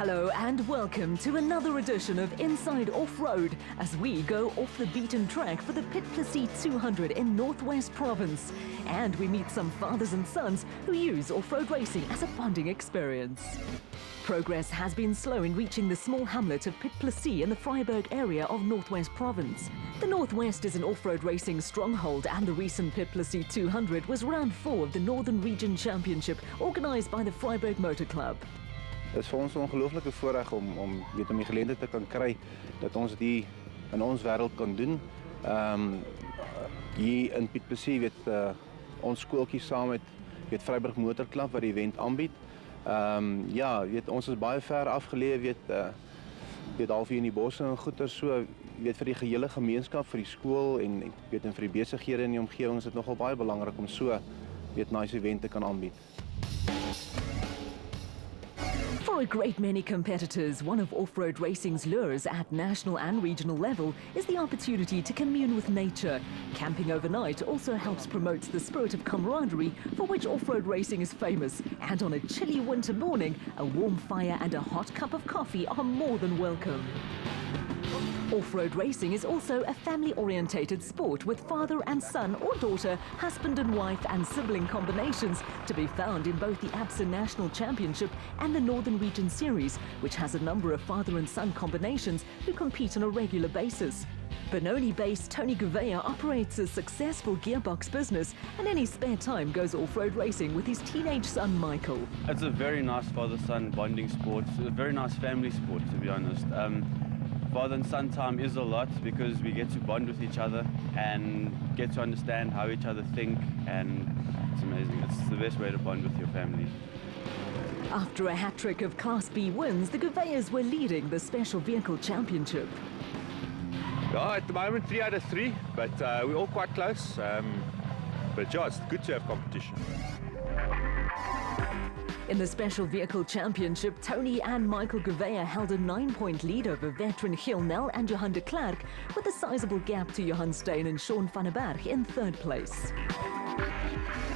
Hello and welcome to another edition of Inside Off-Road as we go off the beaten track for the Piet Plessis 200 in Northwest Province. And we meet some fathers and sons who use off-road racing as a bonding experience. Progress has been slow in reaching the small hamlet of Piet Plessis in the Vryburg area of Northwest Province. The Northwest is an off-road racing stronghold, and the recent Piet Plessis 200 was round 4 of the Northern Region Championship organised by the Vryburg Motor Club. Het is voor ons 'n ongelooflike voorreg om die geleentheid te kan kry dat ons dit in ons wêreld kan doen. Hier in Piet Plessis ons skooltjie saam met Vryburg Motor Club wat die event aanbied. Ons is baie ver afgeleë, half hier in die bosse en goeie so, vir die gehele gemeenskap, vir die skool en vir die besighede in die omgewing is dit nogal baie belangrik om so nice event te kan aanbied. For a great many competitors, one of off-road racing's lures at national and regional level is the opportunity to commune with nature. Camping overnight also helps promote the spirit of camaraderie for which off-road racing is famous. And on a chilly winter morning, a warm fire and a hot cup of coffee are more than welcome. Off-road racing is also a family-orientated sport with father and son or daughter, husband and wife and sibling combinations to be found in both the ABSA National Championship and the Northern Region Series, which has a number of father and son combinations who compete on a regular basis. Benoni-based Tony Gouveia operates a successful gearbox business and in his spare time goes off-road racing with his teenage son Michael. It's a very nice father-son bonding sport, a very nice family sport to be honest. Father and son time is a lot because we get to bond with each other and get to understand how each other think, and it's amazing. It's the best way to bond with your family. After a hat-trick of Class B wins, the Gouveias were leading the Special Vehicle Championship. At the moment 3 out of 3, but we're all quite close. But yeah, it's good to have competition. In the Special Vehicle Championship, Tony and Michael Gouveia held a 9-point lead over veteran Giel Nel and Johan de Klerk, with a sizable gap to Johan Steyn and Sean van der Berg in 3rd place.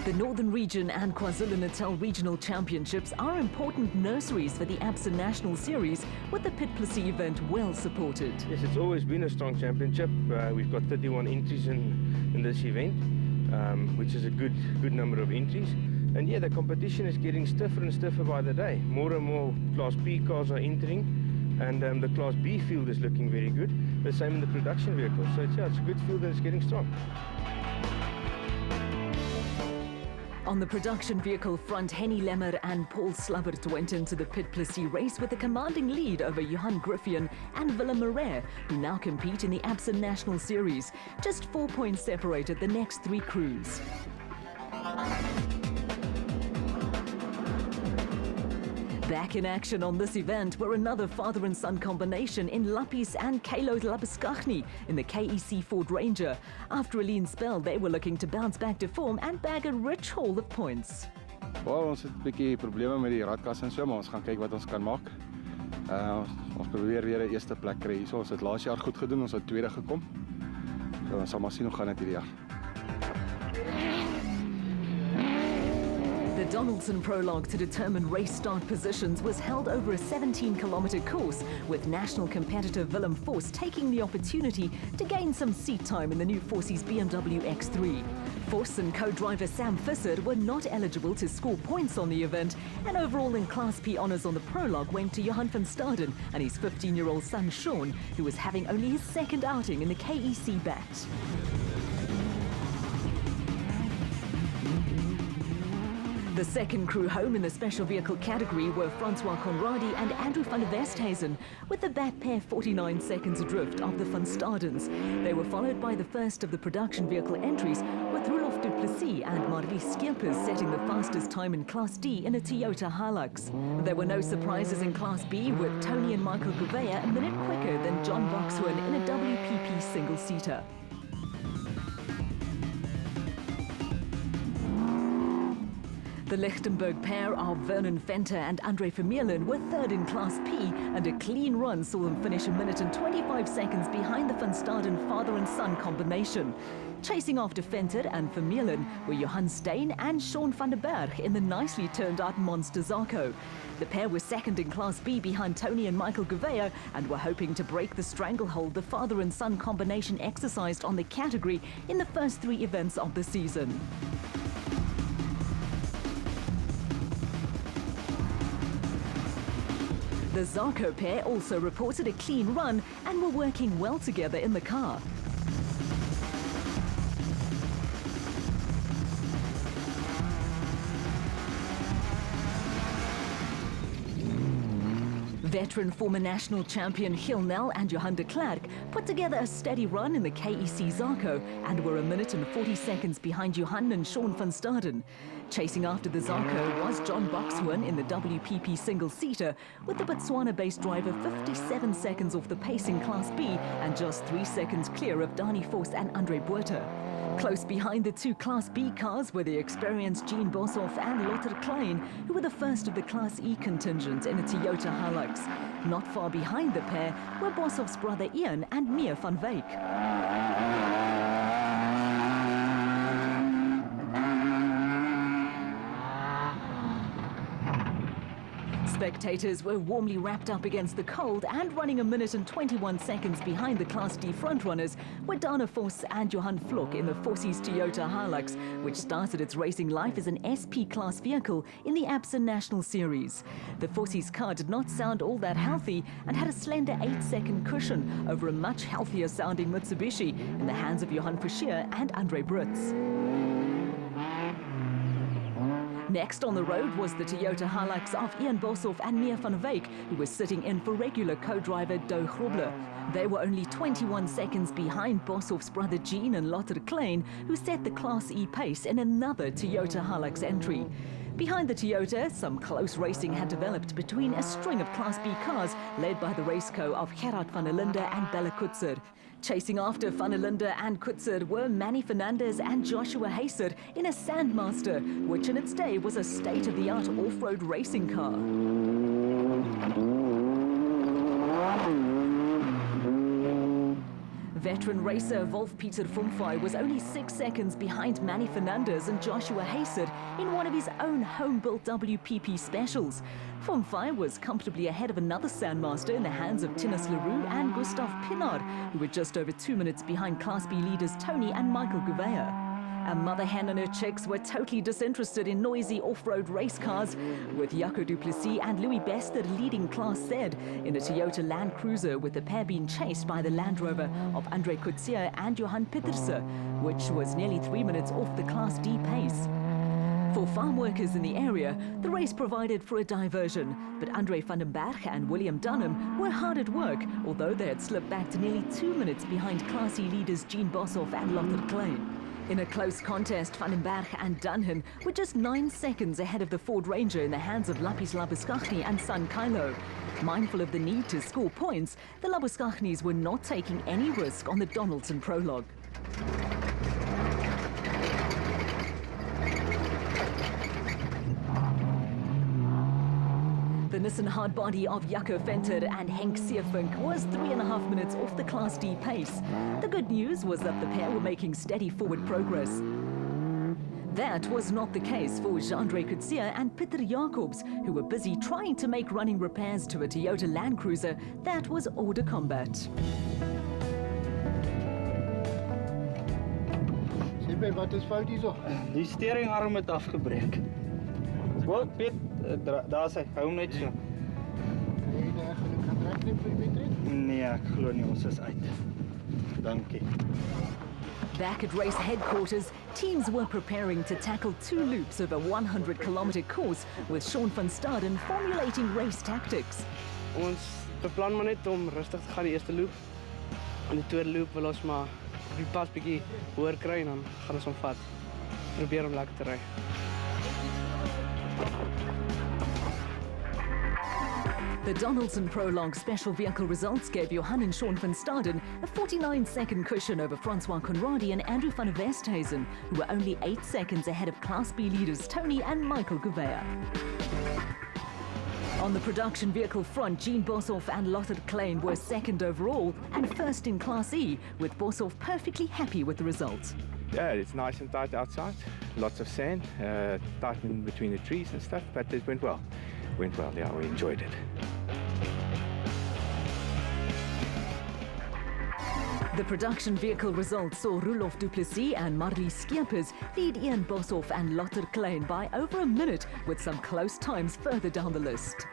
The Northern Region and KwaZulu-Natal Regional Championships are important nurseries for the ABSA National Series, with the Piet Plessis event well supported. Yes, it's always been a strong championship. We've got 31 entries in this event, which is a good number of entries. And yeah, the competition is getting stiffer and stiffer by the day. More and more Class B cars are entering, and the Class B field is looking very good. The same in the production vehicles. So it's a good field and it's getting strong. On the production vehicle front, Henny Lemmer and Paul Slubbert went into the Piet Plessis race with a commanding lead over Johan Griffian and Willem Marais, who now compete in the ABSA National Series. Just 4 points separated the next 3 crews. Back in action on this event were another father and son combination in Lappies and Kalo Labiskagni in the KEC Ford Ranger. After a lean spell, they were looking to bounce back to form and bag a rich haul of points. Ons het 'n bietjie probleme met die radkas en so, maar ons gaan kyk wat ons kan maak. Ons probeer weer 'n eerste plek kry hierso. Ons het laas jaar goed gedoen, ons het tweede gekom. So ons sal maar sien hoe gaan dit hierdie jaar. The Donaldson Prologue to determine race start positions was held over a 17-kilometre course, with national competitor Willem Vos taking the opportunity to gain some seat time in the new Forces BMW X3. Vos and co-driver Sam Visser were not eligible to score points on the event, and overall in Class P honours on the prologue went to Johan van Staden and his 15-year-old son Sean, who was having only his second outing in the KEC bat. The second crew home in the special vehicle category were Francois Conradi and Andrew van der Westhuizen, with the bat pair 49 seconds adrift of the Van Stadens. They were followed by the first of the production vehicle entries, with Roelof du Plessis and Maurice Skeepers setting the fastest time in Class D in a Toyota Hilux. There were no surprises in Class B, with Tony and Michael Gouveia a minute quicker than John Boxwood in a WPP single-seater. The Lichtenberg pair of Vernon Venter and Andre Vermeulen were third in Class P, and a clean run saw them finish 1 minute and 25 seconds behind the Van Staden father and son combination. Chasing after Venter and Vermeulen were Johan Steyn and Sean van den Berg in the nicely turned out Monster Zarco. The pair were second in Class B behind Tony and Michael Gouveia and were hoping to break the stranglehold the father and son combination exercised on the category in the first 3 events of the season. The Zarco pair also reported a clean run and were working well together in the car. Veteran former national champion Gil Nel and Johan de Klerk put together a steady run in the KEC Zarco and were 1 minute and 40 seconds behind Johan and Sean van Staden. Chasing after the Zarco was John Boxhoorn in the WPP single-seater, with the Botswana-based driver 57 seconds off the pace in Class B and just 3 seconds clear of Dani Vos and Andre Botha. Close behind the 2 Class B cars were the experienced Jean Boshoff and Lotte Klein, who were the first of the Class E contingent in a Toyota Hilux. Not far behind the pair were Boshoff's brother Ian and Mia van Wyk. Spectators were warmly wrapped up against the cold, and running 1 minute and 21 seconds behind the Class D frontrunners were Dana Vos and Johan Vlok in the Fossies Toyota Hilux, which started its racing life as an SP class vehicle in the Absa National Series. The Fossies car did not sound all that healthy and had a slender 8-second cushion over a much healthier sounding Mitsubishi in the hands of Johan Verschier and Andre Brits. Next on the road was the Toyota Hilux of Ian Boshoff and Mia van Wyk, who was sitting in for regular co-driver Douw Grobler. They were only 21 seconds behind Boshoff's brother Jean and Lotte Klein, who set the Class E pace in another Toyota Hilux entry. Behind the Toyota, some close racing had developed between a string of Class B cars led by the raceco of Gerard van der Linde and Bella Kutzer. Chasing after Van der Linde and Kutzer were Manny Fernandez and Joshua Hayser in a Sandmaster, which in its day was a state-of-the-art off-road racing car. Veteran racer Wolf-Pieter Vumfai was only 6 seconds behind Manny Fernandez and Joshua Hayser in one of his own home-built WPP specials. Vumfai was comfortably ahead of another Sandmaster in the hands of Tinus Leroux and Gustav Pinard, who were just over 2 minutes behind Class B leaders Tony and Michael Gouveia. A mother hen and her chicks were totally disinterested in noisy off-road race cars, with Jaco du Plessis and Louis Bester leading Class Z in a Toyota Land Cruiser, with the pair being chased by the Land Rover of Andre Coetzee and Johan Pieterse, which was nearly 3 minutes off the Class D pace. For farm workers in the area, the race provided for a diversion, but Andre van den Berg and William Dunham were hard at work, although they had slipped back to nearly 2 minutes behind Class E leaders Jean Boshoff and Lotte Klein. In a close contest, Van den Berg and Dunham were just 9 seconds ahead of the Ford Ranger in the hands of Lapis Labuschagne and San Kylo. Mindful of the need to score points, the Labuschaghnis were not taking any risk on the Donaldson prologue. The Nissan hardbody of Jaco Venter and Henk Seervink was 3.5 minutes off the Class D pace. The good news was that the pair were making steady forward progress. That was not the case for Andre Coetzee and Pieter Jacobs, who were busy trying to make running repairs to a Toyota Land Cruiser that was order combat. Wat is fout hierso? Die steeringarm het afgebreek. Wat, Piet? Daar is hy. Hou hom net so. Kan jy nou geluk gaan regklim vir die wedren? Nee, ek glo nie, ons is uit. Dankie. Back at race headquarters, teams were preparing to tackle 2 loops of a 100-kilometer course, with Sean van Staden formulating race tactics. Ons beplan maar net om rustig te gaan die eerste loop. En die tweede loop wil ons maar op die pas bietjie hoër kry en dan gaan ons hom vat. Probeer om lekker te ry. The Donaldson Prolong Special Vehicle results gave Johan and Sean van Staden a 49-second cushion over Francois Conradi and Andrew van der Westhuizen, who were only 8 seconds ahead of Class B leaders Tony and Michael Gouveia. On the production vehicle front, Jean Boshoff and Lothar Klein were second overall and first in Class E, with Boshoff perfectly happy with the results. Yeah, it's nice and tight outside, lots of sand, tight in between the trees and stuff, but it went well. Yeah, we enjoyed it. The production vehicle results saw Roelof du Plessis and Marlies Skeepers lead Ian Boshoff and Lothar Klein by over a minute, with some close times further down the list.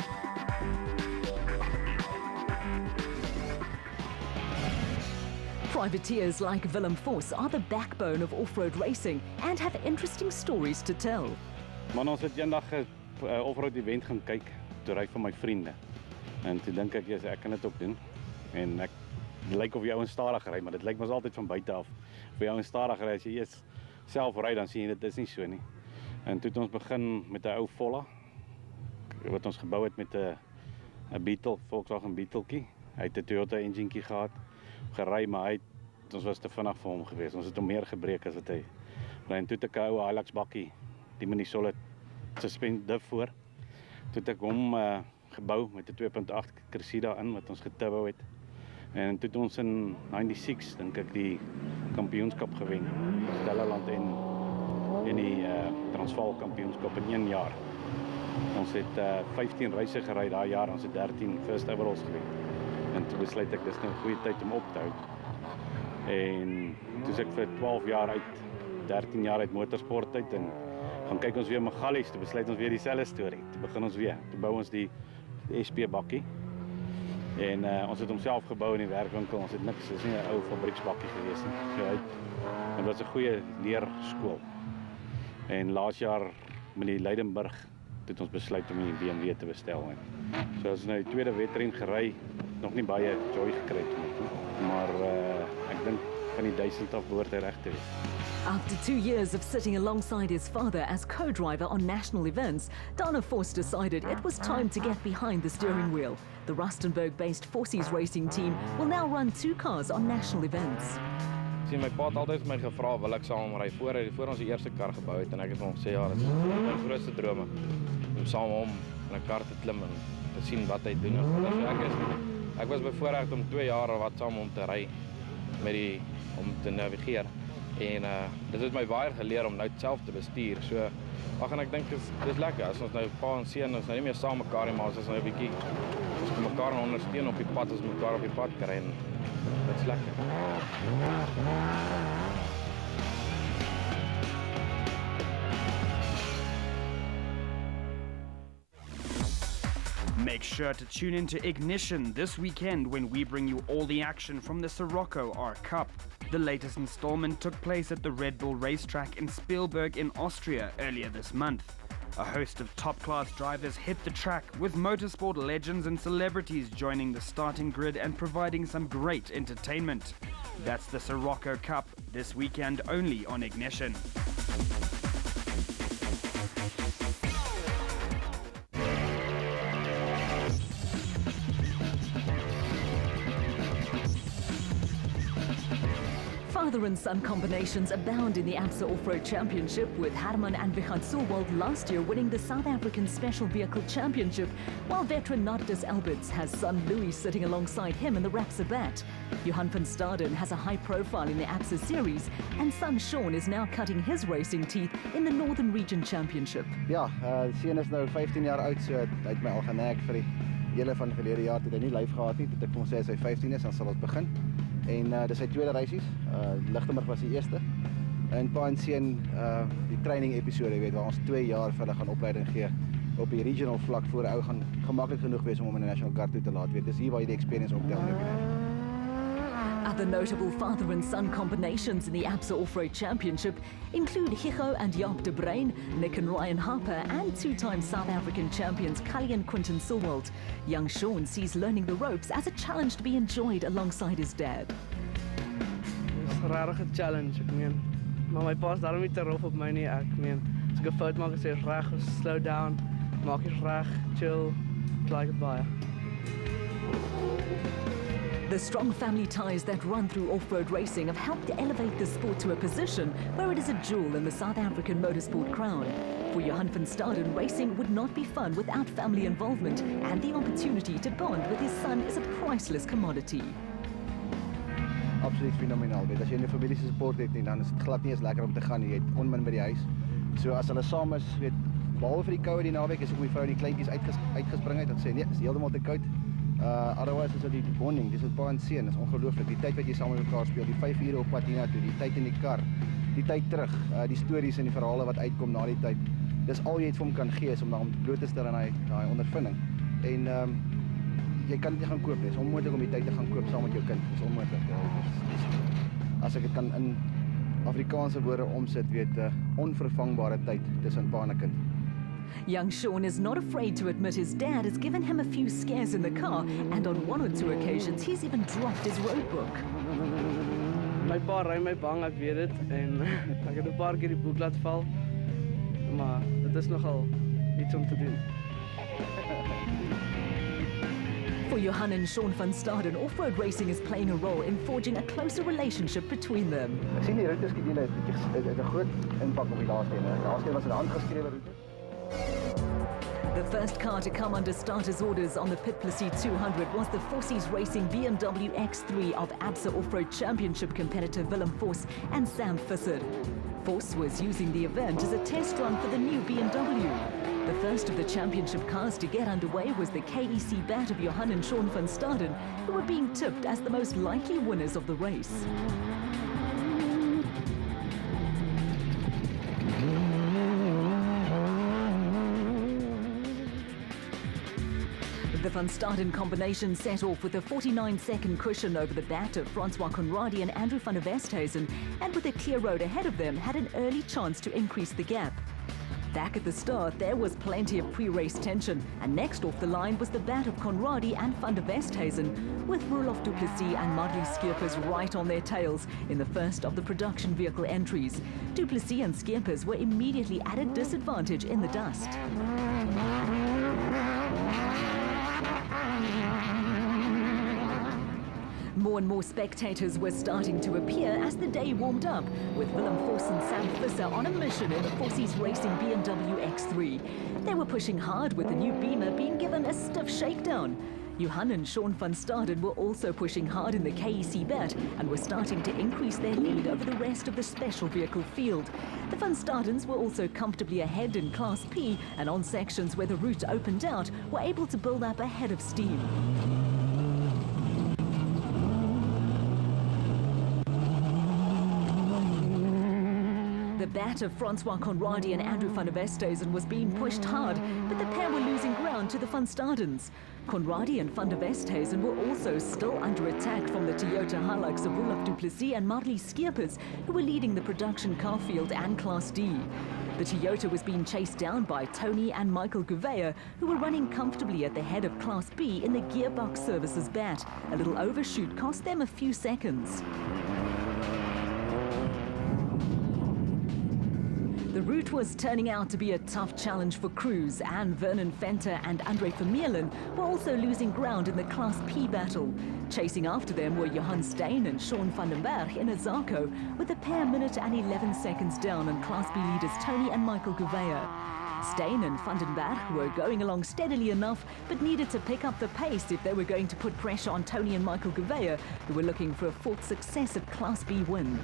Privateers like Willem Vos are the backbone of off-road racing and have interesting stories to tell. Man, ons het eendag 'n off-road event gaan kyk, toe ry van my vriende. En toe dink ek, yes, ek kan dit ook doen. En ek lyk of jy ouens stadig ry, maar dit lyk mos altyd van buite af. Of jy ouens stadig ry, as jy eers self ry, dan sien jy dit is nie so nie. En toe het ons begin met 'n ou Volla wat ons gebou het met 'n Beetle, Volkswagen Beetletjie. Hy het 'n Toyota enginekie gehad, gery, maar ons was te vinnig vir hom geweest. Ons het hom meer gebreek as wat hy. En toe het ek 'n ou Hilux bakkie, die mini solid suspendie voor. Toe het ek hom gebou met 'n 2.8 Cressida in wat ons geturbo het. En toe het ons in 96 dink ek die kampioenskap gewen. Stellenland en die Transvaal kampioenskap in 1 jaar. Ons het 15 reise gery daai jaar, ons het 13 first overalls gewen. En toe besluit ek dis nou 'n goeie tyd om op te hou. En toe ek vir 12 jaar uit, 13 jaar uit motorsport uit en gaan kyk ons weer Magalies, toe besluit ons weer dieselfde storie. Toe begin ons weer, toe bou ons die SP bakkie. En ons het homself gebou in die werkwinkel, ons het niks, is nie 'n ou fabrieksbakkie gewees nie. So dit was 'n goeie leerskool. En laas jaar met die Leidenburg het ons besluit om die BMW te bestel. So ons nou die tweede wedren gery, nog nie baie joy gekry nie. Maar ek dink van die 1000 af behoort hy reg te wees. After 2 years of sitting alongside his father as co-driver on national events, Dana Vos decided it was time to get behind the steering wheel. The Rustenburg-based Forces racing team will now run 2 cars on national events. My pa het altyd my gevra wil ek saam ry voor ons die eerste kar gebou het en ek het hom gesê ja, dit is my grootste drome om saam hom in 'n kar te klim en te sien wat hy doen. Ek was bevoorreg om 2 jaar wat saam om te ry om te navigeer. En dit het my baie geleer om nou self te bestuur. So ag en ek dink dis lekker as ons nou pa en seun ons nou nie meer saam mekaar nie, maar ons is nou 'n bietjie ons kan mekaar ondersteun op die pad as mekaar op die pad kry en dit's lekker. Make sure to tune in to Ignition this weekend when we bring you all the action from the Sirocco R Cup. The latest installment took place at the Red Bull racetrack in Spielberg in Austria earlier this month. A host of top-class drivers hit the track, with motorsport legends and celebrities joining the starting grid and providing some great entertainment. That's the Sirocco Cup, this weekend only on Ignition. Father and son combinations abound in the ABSA Off-Road Championship, with Herman and Wichert Solwald last year winning the South African Special Vehicle Championship, while veteran Nardus Alberts has son Louis sitting alongside him in the Rapsa Bat. Johan van Staden has a high profile in the ABSA series, and son Sean is now cutting his racing teeth in the Northern Region Championship. Ja, seun is nou 15 jaar oud, so hy het my al genek vir die hele van verlede jaar toe hy nie live gehad nie. Toe ek hom sê as hy 15 is, dan sal ons begin. En dis sy tweede reisies. Lichtenburg was die eerste. En pa en seun die training episode, weet, waar ons 2 jaar vir hulle gaan opleiding gee op die regional vlak voor ou gaan gemaklik genoeg wees om hom in 'n national car toe te laat, weet. Dis hier waar jy die experience optel. Other notable father and son combinations in the ABSA Off-Road Championship include Higo and Jaap de Bruin, Nick and Ryan Harper, and 2-time South African champions Cully and Quinton Silwald. Young Sean sees learning the ropes as a challenge to be enjoyed alongside his dad. Dit is 'n rare challenge, ek meen. Maar my pa's daarom nie te rof op my nie, ek meen. As ek 'n fout maak, sê reg, slow down, maak dit reg, chill, like it baie. The strong family ties that run through off-road racing have helped elevate the sport to a position where it is a jewel in the South African motorsport crown. For Johan van Staden, racing would not be fun without family involvement, and the opportunity to bond with his son is a priceless commodity. Absoluut fenomenaal. Weet, as jy 'n familie se support het, dan is dit glad nie eens lekker om te gaan nie. Jy het onmin by die huis. So as hulle saam is, weet, behalwe vir die koue die naweek, is ek met my vrou die kleintjies uitgespring het en sê nee, is heeltemal te koud. Otherwise is dit die bonding, dis wat pa en seun, is ongelooflik. Die tyd wat jy saam met mekaar speel, die 5 ure op pad hiernatoe, die tyd in die kar, die tyd terug, die stories en die verhale wat uitkom na die tyd. Dis al jy het vir hom kan gee is om hom bloot te stel aan daai ondervinding. En jy kan dit nie gaan koop nie. Dit is onmoontlik om die tyd te gaan koop saam met jou kind. Dit is onmoontlik. As ek dit kan in Afrikaanse woorde omsit, weet onvervangbare tyd tussen pa en kind. Young Sean is not afraid to admit his dad has given him a few scares in the car, and on 1 or 2 occasions he's even dropped his roadbook. My pa ry my bang, ek weet dit, en ek het 'n paar keer die boek laat val. Maar dit is nogal iets om te doen. For Johan and Sean van Staden, off-road racing is playing a role in forging a closer relationship between them. Ek sien die routeskedule het 'n groot impak op die laaste een. Die laaste een was 'n handgeskrewe roete. The first car to come under starters' orders on the Piet Plessis 200 was the Forces Racing BMW X3 of ABSA Off-Road Championship competitor Willem Vos and Sam Visser. Vos was using the event as a test run for the new BMW. The first of the championship cars to get underway was the KEC bat of Johan and Sean van Staden, who were being tipped as the most likely winners of the race. The Van Staden combination set off with a 49-second cushion over the bat of Francois Conradi and Andrew van der Westhuizen, and with a clear road ahead of them, had an early chance to increase the gap. Back at the start, there was plenty of pre-race tension, and next off the line was the bat of Conradi and van der Westhuizen, with Roelof du Plessis and Marley Skeepers right on their tails in the first of the production vehicle entries. Du Plessis and Skeepers were immediately at a disadvantage in the dust. More and more spectators were starting to appear as the day warmed up, with Willem Vos and Sam Visser on a mission in the Forces Racing BMW X3. They were pushing hard, with the new Beamer being given a stiff shakedown. Johan and Sean van Staden were also pushing hard in the KEC bat and were starting to increase their lead over the rest of the special vehicle field. The Van Stadens were also comfortably ahead in Class P, and on sections where the route opened out, were able to build up a head of steam. The bat of Francois Conradi and Andrew van der Westhuizen was being pushed hard, but the pair were losing ground to the Van Stadens. Conradi and van der Westhuizen were also still under attack from the Toyota Hilux of Roelof du Plessis and Marley Skeepers, who were leading the production car field and Class D. The Toyota was being chased down by Tony and Michael Gouveia, who were running comfortably at the head of Class B in the Gearbox Services bat. A little overshoot cost them a few seconds. The route was turning out to be a tough challenge for Cruz, and Vernon Venter and Andre Vermeulen were also losing ground in the Class P battle. Chasing after them were Johan Steyn and Sean van den Berg in a Zarco, with the pair minute and 11 seconds down on Class B leaders Tony and Michael Gouveia. Steyn and van den Berg were going along steadily enough, but needed to pick up the pace if they were going to put pressure on Tony and Michael Gouveia, who were looking for a fourth successive Class B win.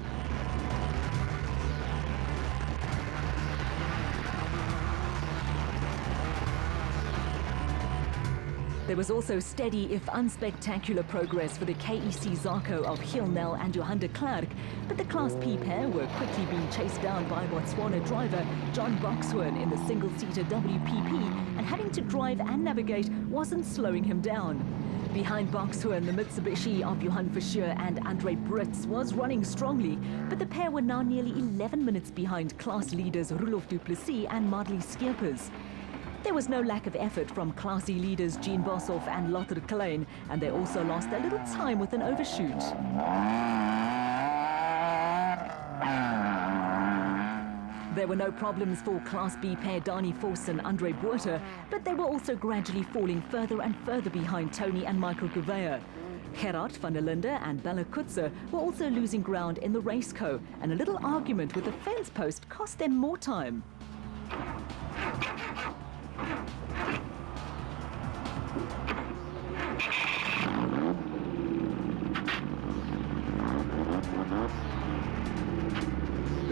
There was also steady, if unspectacular, progress for the KEC Zarco of Giel Nel and Johan de Klerk, but the Class P pair were quickly being chased down by Botswana driver John Boxhoorn in the single-seater WPP, and having to drive and navigate wasn't slowing him down. Behind Boxhoorn, the Mitsubishi of Johan Verscheur and Andre Brits was running strongly, but the pair were now nearly 11 minutes behind class leaders Roelof du Plessis and Marley Skeepers. There was no lack of effort from Class E leaders Jean Boshoff and Lothar Klein, and they also lost a little time with an overshoot. There were no problems for Class B pair Dani Vos and Andre Botha, but they were also gradually falling further and further behind Tony and Michael Gouveia. Gerard van der Linde and Bella Kutzer were also losing ground in the race co, and a little argument with a fence post cost them more time.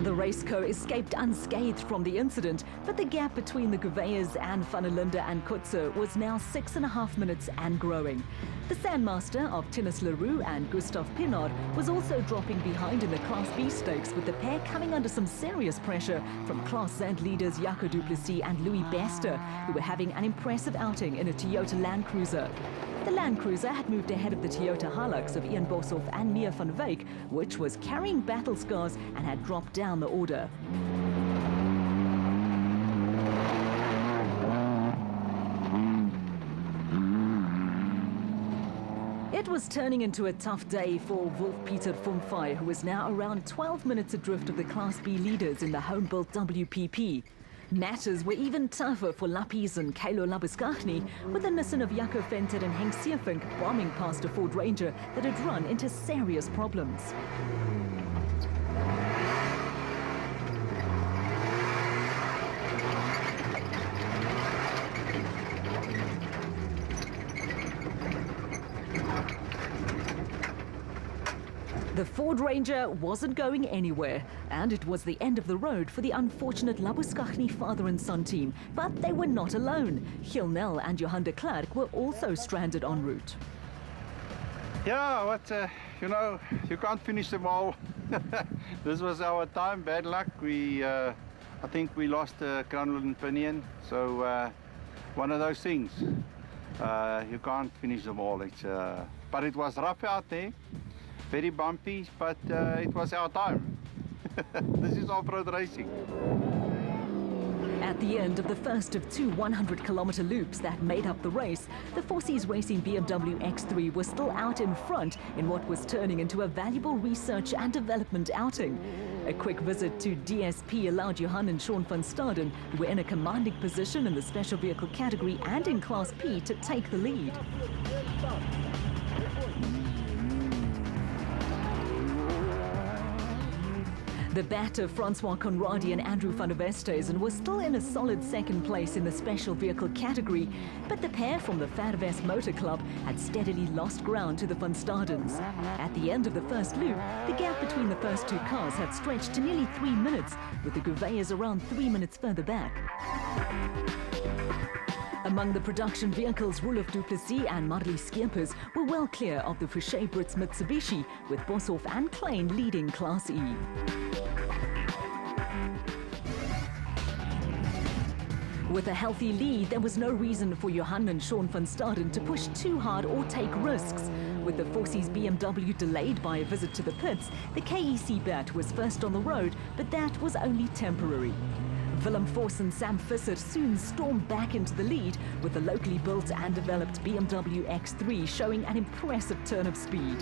The raceco escaped unscathed from the incident, but the gap between the Gouvea's and Van der Linde and Kutzer was now 6.5 minutes and growing. The Sandmaster of Tinus Leroux and Gustav Pinard was also dropping behind in the Class B stakes, with the pair coming under some serious pressure from Class Z leaders Jaco du Plessis and Louis Bester, who were having an impressive outing in a Toyota Land Cruiser. The Land Cruiser had moved ahead of the Toyota Hilux of Ian Boshoff and Mia van Wyk, which was carrying battle scars and had dropped down the order. It was turning into a tough day for Wolf-Pieter Fumfai, who was now around 12 minutes adrift of the Class B leaders in the home-built WPP. Matters were even tougher for Lappies and Kalo Labuskaghni, with the Nissan of Jaco Venter and Henk Seefink bombing past a Ford Ranger that had run into serious problems. The Ford Ranger wasn't going anywhere, and it was the end of the road for the unfortunate Labuskaghni father and son team. But they were not alone. Giel Nel and Johan de Klerk were also stranded en route. Yeah, you know, you can't finish them all. This was our time, bad luck. I think we lost Crown Pinion, so one of those things. You can't finish them all. But it was rough out there. Very bumpy, but it was our time. This is off-road racing. At the end of the first of two 100-kilometer loops that made up the race, the Forces Racing BMW X3 was still out in front in what was turning into a valuable research and development outing. A quick visit to DSP allowed Johan and Sean van Staden, who were in a commanding position in the special vehicle category and in Class P, to take the lead. The bat of Francois Conradi and Andrew van der Westhuizen was still in a solid second place in the special vehicle category, but the pair from the Verwest Motor Club had steadily lost ground to the Van Stadens. At the end of the first loop, the gap between the first two cars had stretched to nearly 3 minutes, with the Gouvea's around 3 minutes further back. Among the production vehicles, Roelof du Plessis and Marlies Skeepers were well clear of the Fouché Brits Mitsubishi, with Boshoff and Klein leading Class E. With a healthy lead, there was no reason for Johan and Sean van Staden to push too hard or take risks. With the Forces BMW delayed by a visit to the pits, the KEC bat was first on the road, but that was only temporary. Willem Vos and Sam Visser soon stormed back into the lead, with the locally built and developed BMW X3 showing an impressive turn of speed.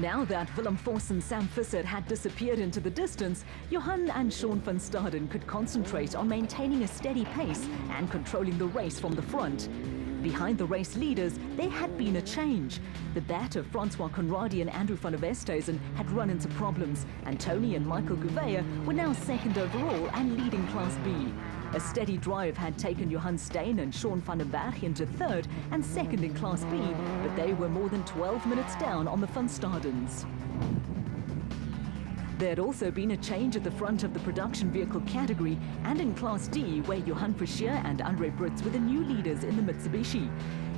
Now that Willem Vos and Sam Visser had disappeared into the distance, Johan and Sean van Staden could concentrate on maintaining a steady pace and controlling the race from the front. Behind the race leaders, there had been a change. The bat of Francois Conradi and Andrew van der Westhuizen had run into problems, and Tony and Michael Gouvea were now second overall and leading Class B. A steady drive had taken Johan Steyn and Sean van den Berg into third and second in Class B, but they were more than 12 minutes down on the Van Stadens. There had also been a change at the front of the production vehicle category and in Class D, where Johan Fischer and Andre Brits were the new leaders in the Mitsubishi.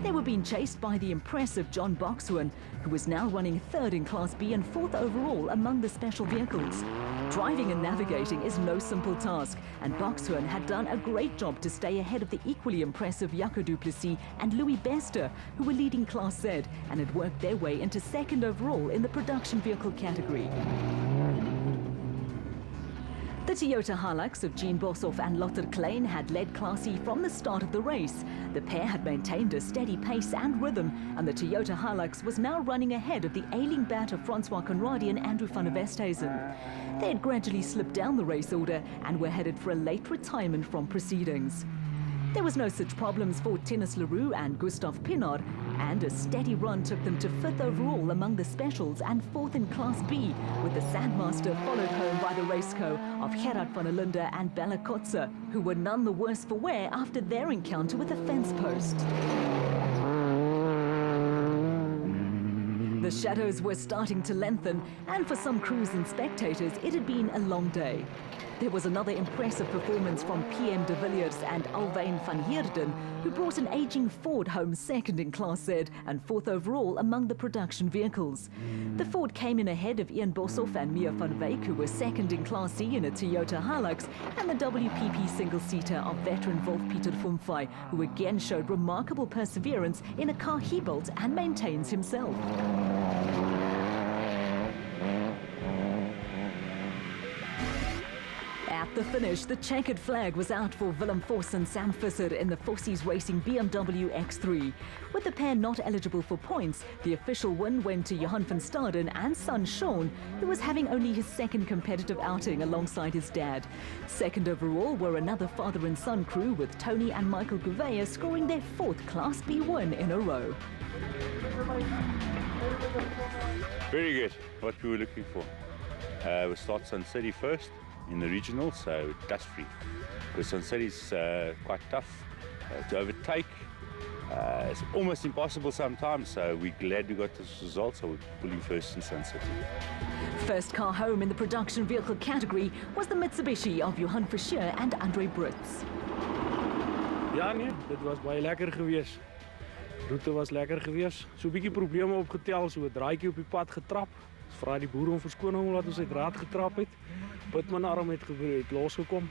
They were being chased by the impressive John Boxhoorn, who was now running third in Class B and fourth overall among the special vehicles. Driving and navigating is no simple task, and Boxhoorn had done a great job to stay ahead of the equally impressive Jaco du Plessis and Louis Bester, who were leading Class Z and had worked their way into second overall in the production vehicle category. The Toyota Hilux of Jean Boshoff and Lotte Klein had led Class E from the start of the race. The pair had maintained a steady pace and rhythm, and the Toyota Hilux was now running ahead of the ailing bat of Francois Conradi and Andrew van der Westhuizen. They had gradually slipped down the race order and were headed for a late retirement from proceedings. There was no such problems for Tennis Leroux and Gustav Pinard, and a steady run took them to 5th overall among the specials and 4th in Class B, with the Sandmaster followed home by the raceco of Gerard van der Linde and Bella Kotze, who were none the worse for wear after their encounter with a fence post. The shadows were starting to lengthen, and for some crews and spectators, it had been a long day. There was another impressive performance from PM de Villiers and Alwyn van Heerden, who brought an aging Ford home second in Class Z and 4th overall among the production vehicles. The Ford came in ahead of Ian Boshoff and Mia van Wyk, who were second in Class C in a Toyota Hilux, and the WPP single-seater of veteran Wolf-Pieter Fumfai, who again showed remarkable perseverance in a car he built and maintains himself. At the finish, the checkered flag was out for Willem Vos and Sam Visser in the Fossies Racing BMW X3. With the pair not eligible for points, the official win went to Johan van Staden and son Sean, who was having only his second competitive outing alongside his dad. Second overall were another father and son crew, with Tony and Michael Gouveia scoring their 4th Class B win in a row. Very good, what we were looking for. We start Sun City first in the regional, so dust free. Because Sun City's quite tough to overtake. It's almost impossible sometimes, so we're glad we got this result, so we're pulling first in Sun City. First car home in the production vehicle category was the Mitsubishi of Johan Fischer and Andre Brits. Ja nee, dit was baie lekker geweest. Route was lekker geweest. So 'n bietjie probleme opgetel, so 'n draaitjie op die pad getrap. Vra die boer om verskoning omdat ons uit draad getrap het. Pitmanarm het losgekom.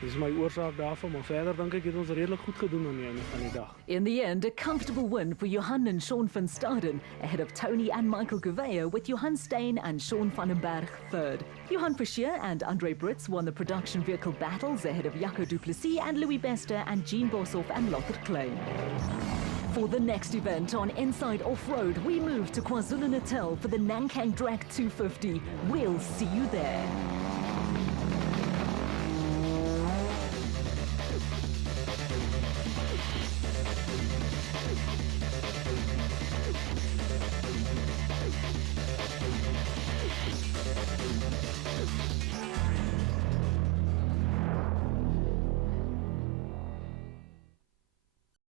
Dis my oorsaak daarvan, maar verder dink ek het ons redelik goed gedoen aan die einde van die dag. In the end, a comfortable win for Johan and Sean van Staden, ahead of Tony and Michael Gouveia, with Johan Steyn and Sean van den Berg third. Johan Fischer and Andre Brits won the production vehicle battles ahead of Jaco du Plessis and Louis Bester and Jean Boshoff and Lotte Klein. For the next event on Inside Off-Road, we move to KwaZulu-Natal for the Nankang Drag 250. We'll see you there.